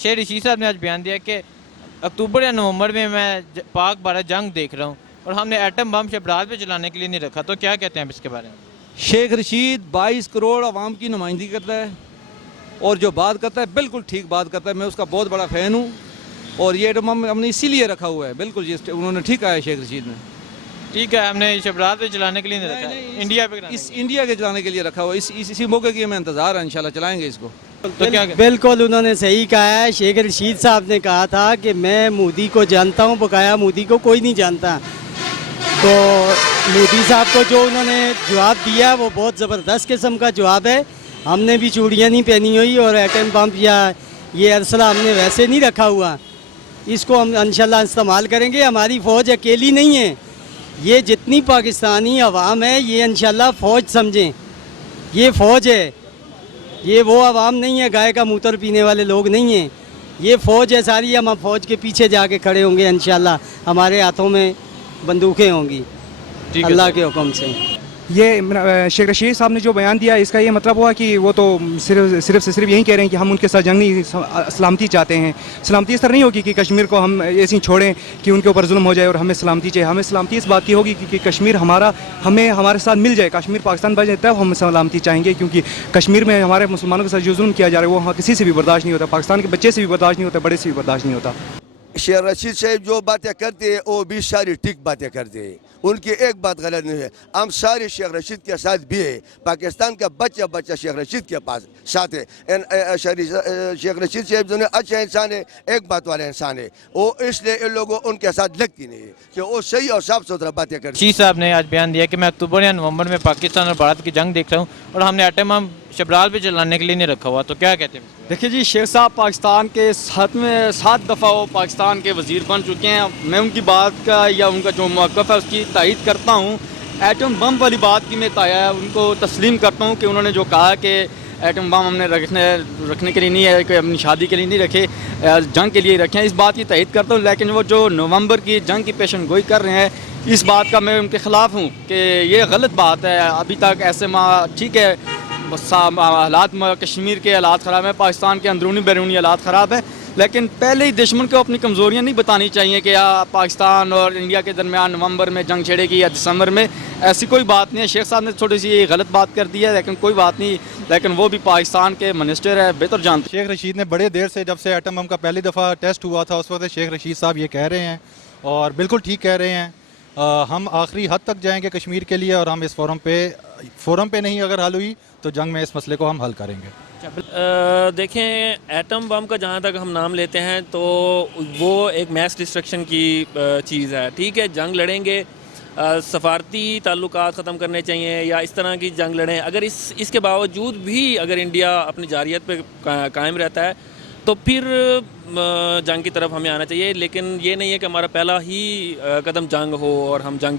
शेर रशीद साहब ने आज बयान दिया कि अक्टूबर या नवंबर में मैं पाक भारत जंग देख रहा हूँ और हमने एटम बम शबरात पे चलाने के लिए नहीं रखा। तो क्या कहते हैं आप इसके बारे में? शेख रशीद 22 करोड़ आवाम की नुमाइंदगी करता है और जो बात करता है बिल्कुल ठीक बात करता है। मैं उसका बहुत बड़ा फ़ैन हूँ और ये एटम बम हमने इसीलिए रखा हुआ है। बिल्कुल ये उन्होंने ठीक कहा है शेख रशीद ने। ठीक है, हमने शबरात पे चलाने के लिए नहीं रखा, इंडिया पे इस इंडिया के चलाने के लिए रखा हुआ है। इसी मौके की हमें इंतज़ार है, इंशाल्लाह चलाएंगे इसको। तो क्या बिल्कुल उन्होंने सही कहा है। शेख रशीद साहब ने कहा था कि मैं मोदी को जानता हूँ, बकाया मोदी को कोई नहीं जानता। तो मोदी साहब को जो उन्होंने जवाब दिया वो बहुत ज़बरदस्त किस्म का जवाब है। हमने भी चूड़ियाँ नहीं पहनी हुई और एटम बम या ये अरसला हमने वैसे नहीं रखा हुआ। इसको हम इंशाल्लाह इस्तेमाल करेंगे। हमारी फ़ौज अकेली नहीं है, ये जितनी पाकिस्तानी अवाम है ये इंशाल्लाह फ़ौज समझें। ये फ़ौज है, ये वो अवाम नहीं है, गाय का मूत्र पीने वाले लोग नहीं हैं। ये फ़ौज है सारी। हम फ़ौज के पीछे जाके खड़े होंगे इंशाल्लाह। हमारे हाथों में बंदूकें होंगी अल्लाह के हुक्म से। ये शेख रशीद साहब ने जो बयान दिया इसका ये मतलब हुआ कि वो तो सिर्फ यही कह रहे हैं कि हम उनके साथ जंग नहीं, सलामती चाहते हैं। सलामती इस तरह नहीं होगी कि कश्मीर को हम ऐसे ही छोड़ें कि उनके ऊपर जुल्म हो जाए और हमें सलामती चाहिए। हमें सलामती इस बात की होगी कि कश्मीर हमें हमारे साथ मिल जाए, कश्मीर पाकिस्तान बन जाए, तब हम सलामती चाहेंगे। क्योंकि कश्मीर में हमारे मुसलमानों के साथ जो जुल्म किया जा रहा है वो वहाँ किसी से भी बर्दाश्त नहीं होता। पाकिस्तान के बच्चे से भी बर्दाश्त नहीं होता, बड़े से भी बर्दाश्त नहीं होता। शेख रशीद साहब जो बातें करते हैं वो भी सारी ठीक बातें करते हैं, उनकी एक बात गलत नहीं है। हम सारे शेख रशीद के साथ भी है। पाकिस्तान का बच्चा शेख रशीद के पास साथ है। शेख रशीद साहब जो है अच्छा इंसान है, एक बात वाला इंसान है। वो इसलिए इन लोगों उनके साथ लगती नहीं है कि वो सही और साफ सुथरा बातें करते। रशीद साहब ने आज बयान दिया कि मैं अक्टूबर या नवंबर में पाकिस्तान और भारत की जंग देख रहा हूँ और हमने एटम बम शबरात पे चलाने के लिए नहीं रखा हुआ। तो क्या कहते हैं? देखिए जी, शेख साहब पाकिस्तान के 7 दफ़ा वो पाकिस्तान के वज़ीर बन चुके हैं। मैं उनकी बात का या उनका जो मौक़िफ़ है उसकी तायीद करता हूँ। एटम बम वाली बात की मैं उनको तस्लीम करता हूँ कि उन्होंने जो कहा कि एटम बम हमने रखने के लिए नहीं है, कि अपनी शादी के लिए नहीं रखे, जंग के लिए रखे हैं, इस बात की तायीद करता हूँ। लेकिन वो जो नवंबर की जंग की पेशन गोई कर रहे हैं, इस बात का मैं उनके ख़िलाफ़ हूँ कि ये गलत बात है। अभी तक ऐसे ठीक है, हालात कश्मीर के हालात ख़राब है, पाकिस्तान के अंदरूनी बैरूनी हालात ख़राब है, लेकिन पहले ही दुश्मन को अपनी कमज़ोरियाँ नहीं बतानी चाहिए कि पाकिस्तान और इंडिया के दरमियान नवंबर में जंग छेड़ेगी या दिसंबर में। ऐसी कोई बात नहीं है। शेख साहब ने थोड़ी सी गलत बात कर दी है, लेकिन कोई बात नहीं। लेकिन वो भी पाकिस्तान के मिनिस्टर है, बेहतर जानते। शेख रशीद ने बड़े देर से, जब से एटम बम का पहली दफ़ा टेस्ट हुआ था उस वक्त शेख रशीद साहब ये कह रहे हैं और बिल्कुल ठीक कह रहे हैं। हम आखिरी हद तक जाएंगे कश्मीर के लिए और हम इस फोरम पे नहीं अगर हल हुई तो जंग में इस मसले को हम हल करेंगे। देखें, एटम बम का जहाँ तक हम नाम लेते हैं तो वो एक मैस डिस्ट्रक्शन की चीज़ है। ठीक है, जंग लड़ेंगे, सफारती ताल्लुकात ख़त्म करने चाहिए या इस तरह की जंग लड़ें। अगर इसके बावजूद भी अगर इंडिया अपनी जारियत पे कायम रहता है तो फिर जंग की तरफ हमें आना चाहिए। लेकिन ये नहीं है कि हमारा पहला ही कदम जंग हो और हम जंग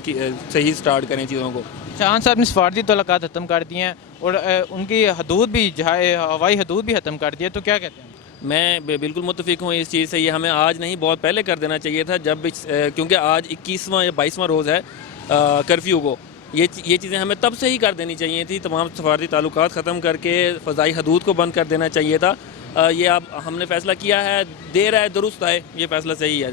से ही स्टार्ट करें चीज़ों को। शाह साहब ने सफारती तल्लुकात ख़त्म कर दिए हैं और उनकी हदूद भी, हवाई हदूद भी ख़त्म कर दिया। तो क्या कहते हैं? मैं बिल्कुल मुत्तफ़िक हूँ इस चीज़ से। ये हमें आज नहीं बहुत पहले कर देना चाहिए था, जब क्योंकि आज 21वां या 22वां रोज़ है कर्फ्यू को। ये चीज़ें हमें तब से ही कर देनी चाहिए थी। तमाम सफारती ताल्लुकात ख़त्म करके फ़ज़ाई हदूद को बंद कर देना चाहिए था। ये अब हमने फ़ैसला किया है, देर आए दुरुस्त आए, ये फ़ैसला सही है।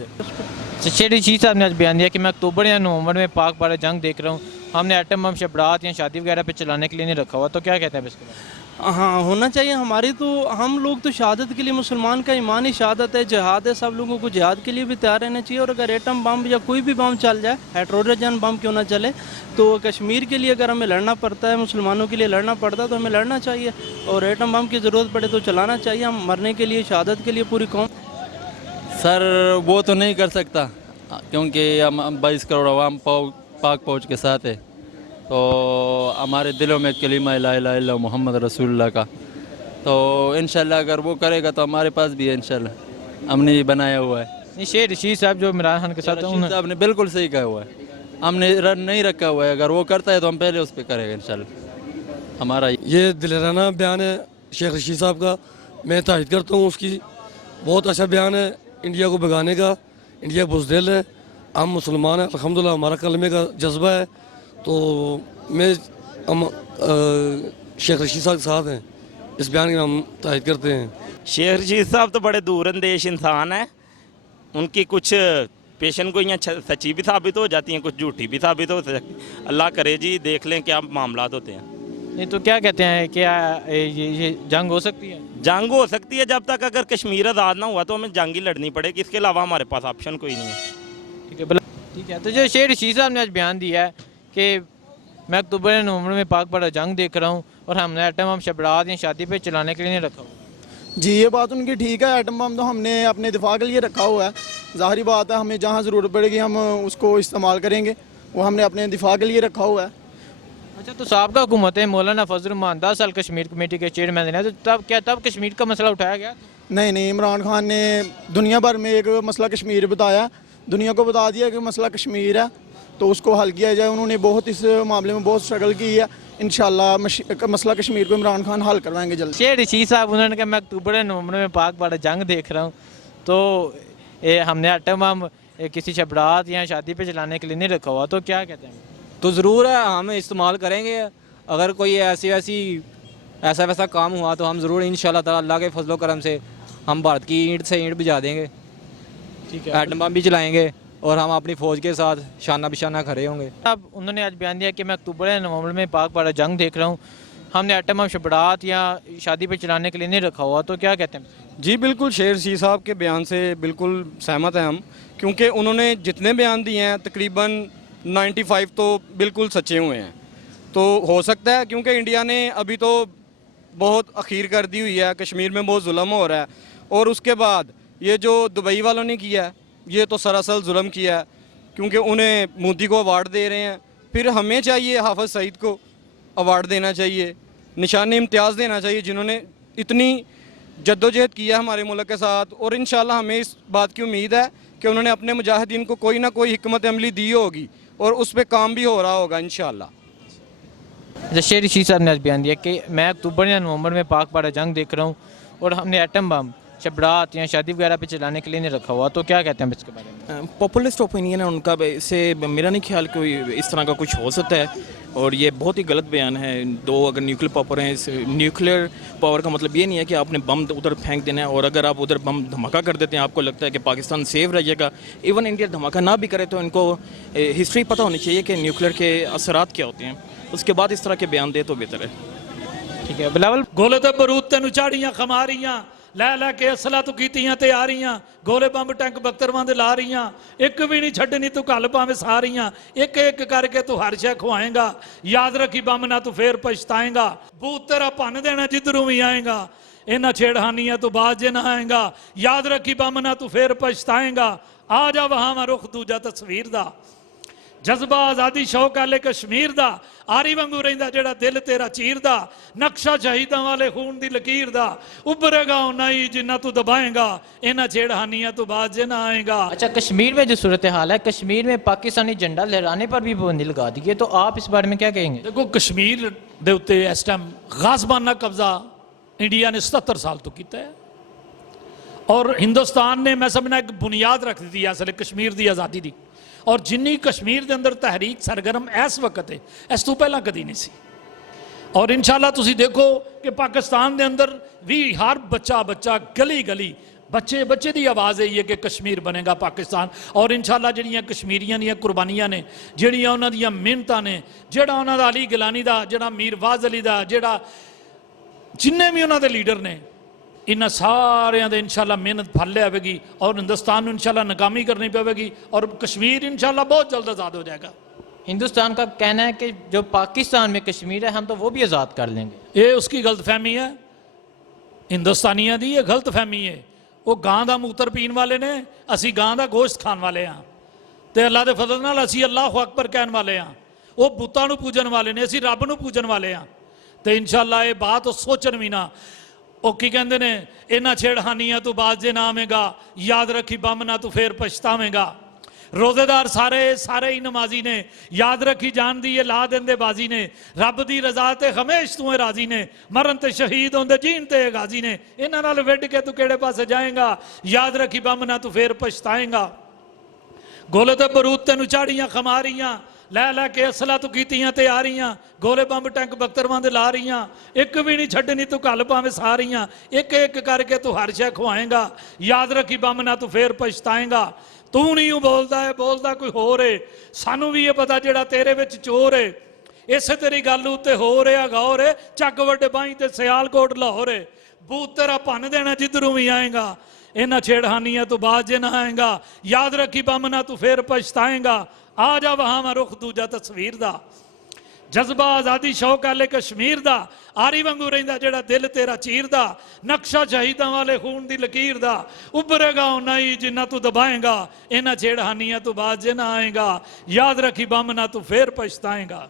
शेख रशीद साहब ने आज बयान दिया कि मैं अक्टूबर या नवंबर में पाक भारत जंग देख रहा हूँ, हमने एटम बम शबरात या शादी वगैरह पे चलाने के लिए नहीं रखा हुआ। तो क्या कहते हैं इसके बारे में? हाँ, होना चाहिए। हमारी तो हम लोग तो शहादत के लिए, मुसलमान का ईमान ही शहादत है, जिहाद है। सब लोगों को जिहाद के लिए भी तैयार रहना चाहिए। और अगर एटम बम या कोई भी बम चल जाए, हाइड्रोजन बम क्यों ना चले, तो कश्मीर के लिए अगर हमें लड़ना पड़ता है, मुसलमानों के लिए लड़ना पड़ता है, तो हमें लड़ना चाहिए। और एटम बम की ज़रूरत पड़े तो चलाना चाहिए। हम मरने के लिए, शहादत के लिए पूरी कौम। सर वो तो नहीं कर सकता क्योंकि हम 22 करोड़ अवाम पाक फौज के साथ है, तो हमारे दिलों में कलीमा ला इलाहा इल्लल्लाह मुहम्मद रसूलुल्लाह का। तो इंशाल्लाह अगर वो करेगा तो हमारे पास भी है इंशाल्लाह। हमने ये बनाया हुआ है। नहीं, शेख रशीद साहब जो इमरान खान के साथ हैं, आपने बिल्कुल सही कहा हुआ है। हमने रन नहीं रखा हुआ है, अगर वो करता है तो हम पहले उस पर करेंगे इंशाल्लाह। हमारा ये दिलराना बयान है शेख रशीद साहब का, मैं तारीफ करता हूँ उसकी। बहुत अच्छा बयान है इंडिया को भगाने का। इंडिया बुज़दिल है, हम मुसलमान हैं, अल्हम्दुलिल्लाह हमारा कलमे का जज्बा है। तो हम शेख रशीद साहब के साथ हैं, इस बयान की हम तारीफ करते हैं। शेख रशीद साहब तो बड़े दूरअंदेश इंसान है। उनकी कुछ पेशन गोइयाँ सच्ची भी साबित हो जाती हैं, कुछ झूठी भी साबित हो सकती। अल्लाह करे जी, देख लें क्या मामलात होते हैं। नहीं तो क्या कहते हैं, क्या ये जंग हो सकती है? जंग हो सकती है जब तक अगर कश्मीर आज़ाद ना हुआ तो हमें जंग ही लड़नी पड़ेगी, इसके अलावा हमारे पास ऑप्शन कोई नहीं है। ठीक है। तो जो शेख रशीद साहब ने आज बयान दिया है कि मैं अक्टूबर नवंबर में पाक बड़ा जंग देख रहा हूँ और हमने एटम बम शबरात या शादी पे चलाने के लिए नहीं रखा हुआ। जी ये बात उनकी ठीक है। एटम बम तो हमने अपने दिफा के लिए रखा हुआ है। ज़ाहिर बात है, हमें जहाँ ज़रूरत पड़ेगी हम उसको इस्तेमाल करेंगे। वो हमने अपने दिफा के लिए रखा हुआ है। अच्छा, तो साहब हुकूमत है, मौलाना फजल रहमान 10 साल कश्मीर कमेटी के चेयरमैन है, तो तब कश्मीर का मसला उठाया गया? नहीं, इमरान खान ने दुनिया भर में एक मसला कश्मीर बताया, दुनिया को बता दिया कि मसला कश्मीर है तो उसको हल किया जाए। उन्होंने बहुत इस मामले में बहुत स्ट्रगल की है। इंशाल्लाह मसला कश्मीर को इमरान खान हल करवाएंगे जल्द। शेख रशीद साहब उन्होंने कहा मैं अक्टूबर नवंबर में पाक बड़ा जंग देख रहा हूँ, तो हमने एटम बम किसी शबरात या शादी पे चलाने के लिए नहीं रखा हुआ, तो क्या कहते हैं? तो ज़रूर है, हम इस्तेमाल करेंगे। अगर कोई ऐसा वैसा काम हुआ तो हम ज़रूर इंशाल्लाह ताला अल्लाह के फजलो करम से हम भारत की ईंट से ईंट भिजा देंगे। ठीक है। एटम बम भी चलाएंगे और हम अपनी फ़ौज के साथ शाना बिशाना खड़े होंगे। अब उन्होंने आज बयान दिया कि मैं अक्टूबर या नवंबर में पाक बड़ा जंग देख रहा हूँ, हमने एटम बम शबरात या शादी पे चलाने के लिए नहीं रखा हुआ, तो क्या कहते हैं? जी बिल्कुल, शेख रशीद साहब के बयान से बिल्कुल सहमत हैं हम, क्योंकि उन्होंने जितने बयान दिए हैं तकरीबन 95 तो बिल्कुल सच्चे हुए हैं। तो हो सकता है क्योंकि इंडिया ने अभी तो बहुत अखीर कर दी हुई है, कश्मीर में बहुत जुल्म हो रहा है, और उसके बाद ये जो दुबई वालों ने किया है ये तो सरासर जुल्म किया है, क्योंकि उन्हें मोदी को अवार्ड दे रहे हैं। फिर हमें चाहिए हाफिज़ सईद को अवार्ड देना चाहिए, निशान इम्तियाज़ देना चाहिए, जिन्होंने इतनी जद्दोजहद किया हमारे मुल्क के साथ। और इंशाल्लाह हमें इस बात की उम्मीद है कि उन्होंने अपने मुजाहिदीन को कोई ना कोई हिकमत अमली दी होगी और उस पर काम भी हो रहा होगा इंशाल्लाह। शेख रशीद साहब ने आज बयान दिया कि मैं अक्टूबर या नवंबर में पाक बड़ा जंग देख रहा हूँ और हमने एटम बम शबरात या शादी वगैरह पे चलाने के लिए नहीं रखा हुआ, तो क्या कहते हैं इसके बारे में? पॉपुलिस्ट ओपिनियन है उनका, इससे मेरा नहीं ख्याल कोई इस तरह का कुछ हो सकता है और ये बहुत ही गलत बयान है। दो अगर न्यूक्लियर पावर हैं, इस न्यूक्लियर पावर का मतलब ये नहीं है कि आपने बम उधर फेंक देना है और अगर आप उधर बम धमाका कर देते हैं आपको लगता है कि पाकिस्तान सेफ रह जाएगा। इवन इंडिया धमाका ना भी करे तो इनको हिस्ट्री पता होनी चाहिए कि न्यूक्लियर के असरात क्या होते हैं, उसके बाद इस तरह के बयान दे तो बेहतर है। ठीक है। बिलावल गोले तो बरूद तेन झाड़ियाँ खमा रही लै के असला तू कीतियां तैयारियां, गोले बंब टैंक बख्तरवां दे ला रही, एक भी नहीं छड्डनी तू गल भावें सारियां, एक एक करके तू हर शै खुआएगा, याद रखी बम ना तू फिर पछताएगा, भूत तेरा भन देना जिधरों भी आएगा, इन्हां छेड़खानियां तू बाज जे ना आएगा, याद रखी बम ना तू फिर पछताएगा, आ जा वहां रुख दूजा तस्वीर दा, जज्बा आज़ादी शौक आले कश्मीर दा, आरी वांगू रहिंदा जेड़ा दिल तेरा चीरदा, नक्शा शहीदां वाले खून दी लकीर दा, उभरेगा उन्ना ही जिन्ना तू दबाएगा, इन्हां छेड़खानियां तू बाज जे ना आएगा। अच्छा, कश्मीर में जो सूरत हाल है, कश्मीर में पाकिस्तानी झंडा लहराने पर भी पाबंदी लगा दी है, तो आप इस बारे में क्या कहेंगे? देखो, कश्मीर दे उत्ते इस टाइम गाज़बाना कब्जा इंडिया ने 77 साल तो किया है और हिंदुस्तान ने मैं समझना एक बुनियाद रख दी है असल कश्मीर की आज़ादी की, और जिन्नी कश्मीर के अंदर तहरीक सरगर्म इस वक्त है इस तो पहला कदी नहीं सी। और इंशाल्लाह तुसी देखो कि पाकिस्तान के अंदर भी हर बच्चा गली गली बच्चे की आवाज़ है कि कश्मीर बनेगा पाकिस्तान। और इंशाल्लाह जड़ियाँ कश्मीरियां दी कुर्बानियां ने, जड़ियाँ उन्हां दी मेहनतां ने, जेड़ा उन्हां दा अली गिलानी दा, जेड़ा मीर वाज अली दा, जेड़ा जिन्ने भी उन्हां दे लीडर ने, इन्होंने सारिया दे इंशाल्लाह मेहनत फल लियावेगी और हिंदुस्तान को इंशाल्लाह नाकामी करनी पवेगी और कश्मीर इंशाल्लाह बहुत जल्द आज़ाद हो जाएगा। हिंदुस्तान का कहना है कि जो पाकिस्तान में कश्मीर है हम तो वो भी आज़ाद कर लेंगे। ये उसकी गलत फहमी है, हिंदुस्तानियों की ये गलत फहमी है। वो गां का मूत्र पीन वाले ने, असी गां का गोश्त खान वाले हाँ, तो अल्लाह के फजल नाल असी अल्लाह अकबर कहने वाले हाँ। वो बुतां नूं पूजन वाले ने, असी रब नूं पूजन वाले हाँ। तो इंशाल्लाह ये बात सोचन भी ना, वो की कहते ने, इन्हां छेड़खानियां तू बाज जे ना आवेगा, याद रखी बम ना तू फिर पछतावेगा। रोजेदार सारे ही नमाजी ने, याद रखी जान दी ये ला देंदे बाजी ने, रब दी रजा ते हमेश तू राजी ने, मरन ते शहीद होंदे जीन ते गाजी ने, इन्हां नाल विड के तू केड़े पासे जाएगा, याद रखी बम ना तू फिर पछताएगा। गोले ते बरूद तेनू झाड़ियां खमा रही ਲੈ ਲੈ ਕੇ ਅਸਲਾ ਤੂੰ ਕੀਤੀਆਂ ਤਿਆਰੀਆਂ ਗੋਲੇ ਬੰਬ ਟੈਂਕ ਬਖਤਰਵਾਂ ਦੇ ਲਾ ਰਹੀਆਂ ਇੱਕ ਵੀ ਨਹੀਂ ਛੱਡਣੀ ਤੂੰ ਘੱਲ ਭਾਵੇਂ ਸਾਰੀਆਂ ਇੱਕ ਇੱਕ ਕਰਕੇ ਤੂੰ ਹਰ ਸ਼ੈ ਖਵਾਏਂਗਾ ਯਾਦ ਰੱਖੀ ਬੰਮ ਨਾ ਤੂੰ ਫੇਰ ਪਛਤਾਏਂਗਾ ਤੂੰ ਨਹੀਂ ਬੋਲਦਾ ਹੈ ਬੋਲਦਾ ਕੋਈ ਹੋਰ ਏ ਸਾਨੂੰ ਵੀ ਇਹ ਪਤਾ ਜਿਹੜਾ ਤੇਰੇ ਵਿੱਚ ਚੋਰ ਏ ਇਸੇ ਤੇਰੀ ਗੱਲ ਉੱਤੇ ਹੋ ਰਿਹਾ ਗੌਰ ਏ ਚੱਕ ਵੱਡੇ ਬਾਈ ਤੇ ਸਿਆਲਕੋਟ ਲਾਹੌਰ ਏ ਬੂਤ ਤੇਰਾ ਭੰਨ ਦੇਣਾ ਜਿੱਧਰੋਂ ਵੀ ਆਏਗਾ ਇਹਨਾਂ ਛੇੜਹਾਨੀਆਂ ਤੋਂ ਬਾਅਦ ਜੇ ਨਾ ਆਏਗਾ ਯਾਦ ਰੱਖੀ ਬੰਮ ਨਾ ਤੂੰ ਫੇਰ ਪਛਤਾਏਂਗਾ ਆ ਜਾ ਵਹਾਵਾਂ ਰੁਖ ਦੂਜਾ ਤਸਵੀਰ ਦਾ ਜਜ਼ਬਾ ਆਜ਼ਾਦੀ ਸ਼ੌਕ ਆਲੇ ਕਸ਼ਮੀਰ ਦਾ ਆਰੀ ਵਾਂਗੂ ਰਹਿੰਦਾ ਜਿਹੜਾ ਦਿਲ ਤੇਰਾ ਚੀਰਦਾ ਨਕਸ਼ਾ ਸ਼ਹੀਦਾਂ ਵਾਲੇ ਖੂਨ ਦੀ ਲਕੀਰ ਦਾ ਉੱਭਰੇਗਾ ਉਹਨਾਂ ਹੀ ਜਿੰਨਾ ਤੂੰ ਦਬਾਏਂਗਾ ਇਹਨਾਂ ਛੇੜਹਾਨੀਆਂ ਤੋਂ ਬਾਅਦ ਜੇ ਨਾ ਆਏਗਾ ਯਾਦ ਰੱਖੀ ਬੰਮ ਨਾ ਤੂੰ ਫੇਰ ਪਛਤਾਏਂਗਾ